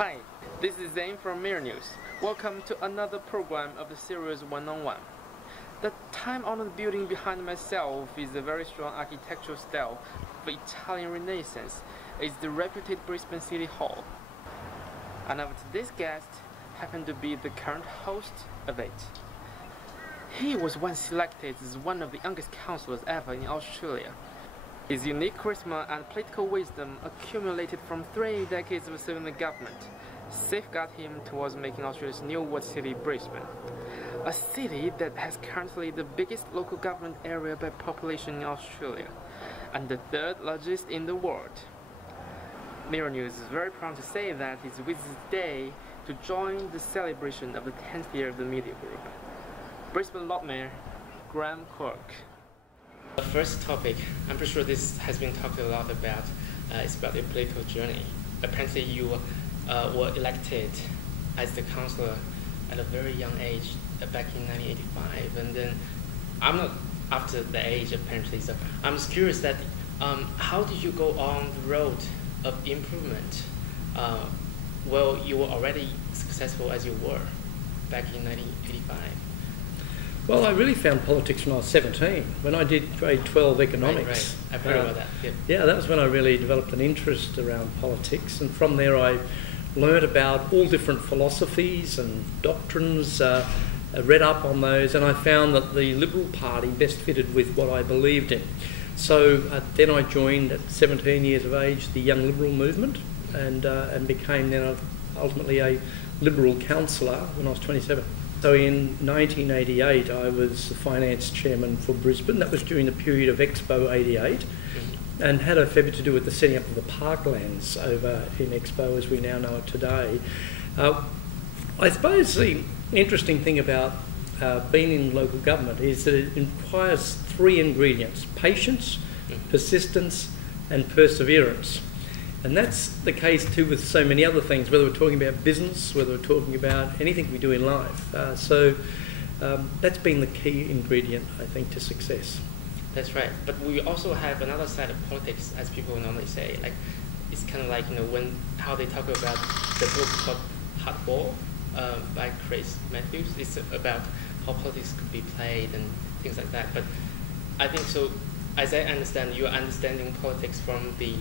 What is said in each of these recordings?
Hi, this is Zane from Mirror News. Welcome to another program of the series One-on-One. The time-honored building behind myself is a very strong architectural style of Italian Renaissance. It's the reputed Brisbane City Hall. And our today's guest happened to be the current host of it. He was once selected as one of the youngest councillors ever in Australia. His unique charisma and political wisdom accumulated from 3 decades of serving the government safeguard him towards making Australia's new world city Brisbane, a city that has currently the biggest local government area by population in Australia and the 3rd largest in the world. Mirror News is very proud to say that he's with us today to join the celebration of the 10th year of the media group. Brisbane Lord Mayor Graham Quirk. The first topic, I'm pretty sure this has been talked a lot about, is about your political journey. Apparently you were elected as the councillor at a very young age back in 1985, and then I'm not after the age apparently, so I'm just curious that how did you go on the road of improvement? Well, you were already successful as you were back in 1985. Well, I really found politics when I was 17, when I did grade 12 economics. Right. I've heard about that. Yep. Yeah, that was when I really developed an interest around politics, and from there I learnt about all different philosophies and doctrines, read up on those, and I found that the Liberal Party best fitted with what I believed in. So then I joined at 17 years of age the Young Liberal movement, and became then ultimately a Liberal councillor when I was 27. So in 1988 I was the finance chairman for Brisbane. That was during the period of Expo 88, and had a fair bit to do with the setting up of the parklands over in Expo as we now know it today. I suppose the interesting thing about being in local government is that it requires 3 ingredients: patience, persistence and perseverance. And that's the case too with so many other things, whether we're talking about business, whether we're talking about anything we do in life. So that's been the key ingredient, I think, to success. That's right. But we also have another side of politics, as people normally say. Like, it's kind of like, when how they talk about the book called Hardball by Chris Matthews. It's about how politics could be played and things like that. But I think so, as I understand, you're understanding politics from the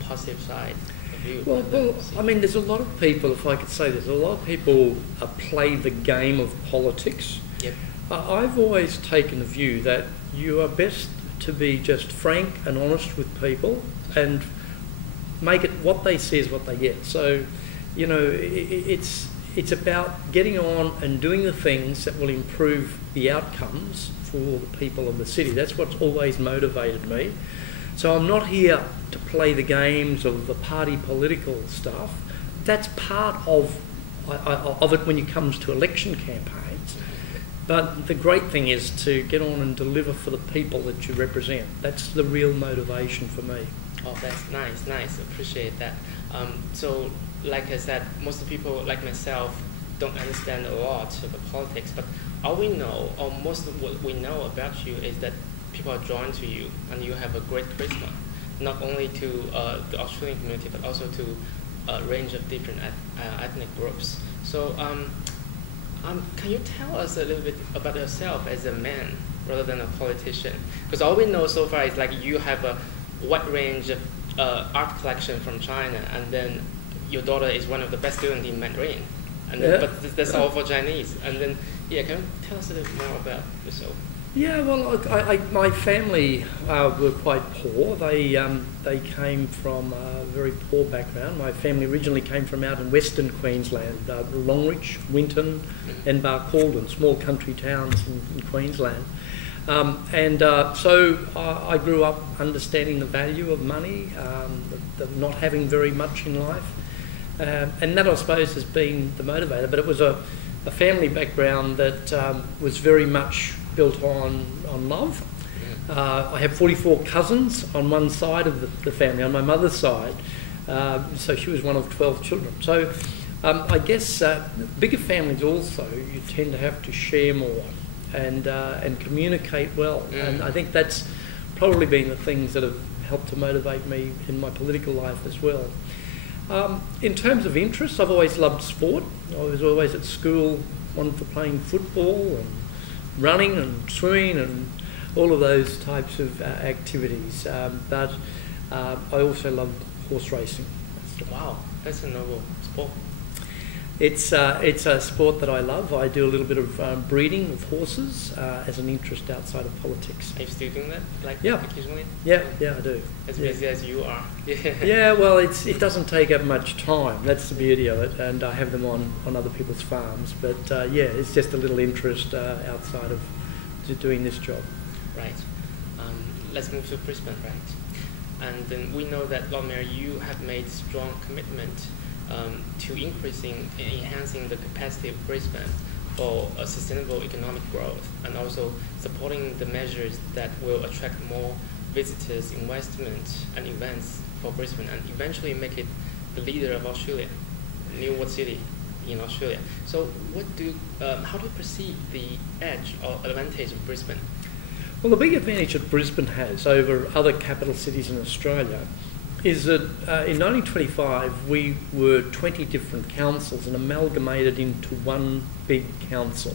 positive side of view. Well, I mean, there's a lot of people, if I could say, there's a lot of people play the game of politics. Yep. I've always taken the view that you are best to be just frank and honest with people and make it what they say is what they get. So, it's about getting on and doing the things that will improve the outcomes for the people of the city. That's what's always motivated me. So I'm not here to play the games of the party political stuff. That's part of it when it comes to election campaigns. But the great thing is to get on and deliver for the people that you represent. That's the real motivation for me. Oh, that's nice. Appreciate that. So, like I said, most of the people like myself don't understand a lot of the politics, but all we know, or most of what we know about you is that people are drawn to you, and you have a great charisma, not only to the Australian community, but also to a range of different ethnic groups. So, can you tell us a little bit about yourself as a man rather than a politician? Because all we know so far is like you have a wide range of art collection from China, and then your daughter is one of the best students in Mandarin, and then, but that's all for Chinese. And then, can you tell us a little more about yourself? Yeah, well, my family were quite poor. They came from a very poor background. My family originally came from out in Western Queensland, Longreach, Winton and Barcaldine, small country towns in Queensland. So I grew up understanding the value of money, the not having very much in life. And that, I suppose, has been the motivator. But it was a family background that was very much built on love. I have 44 cousins on one side of the family, on my mother's side. So she was one of 12 children. So I guess bigger families also, you tend to have to share more and communicate well. And I think that's probably been the things that have helped to motivate me in my political life as well. In terms of interests, I've always loved sport. I was always at school wanted for playing football and running and swimming and all of those types of activities. But I also love horse racing. Wow, that's a noble sport. It's a sport that I love. I do a little bit of breeding with horses as an interest outside of politics. Are you still doing that? Occasionally? Yeah, I do. As busy as you are. Yeah, well, it doesn't take up much time. That's the beauty of it, and I have them on other people's farms. But it's just a little interest outside of doing this job. Right. Let's move to Brisbane, right? And then we know that Lord Mayor, you have made strong commitment to increasing and enhancing the capacity of Brisbane for a sustainable economic growth, and also supporting the measures that will attract more visitors, investment, and events for Brisbane, and eventually make it the leader of Australia, new world city in Australia. So, how do you perceive the edge or advantage of Brisbane? Well, the big advantage that Brisbane has over other capital cities in Australia is that in 1925 we were 20 different councils and amalgamated into one big council.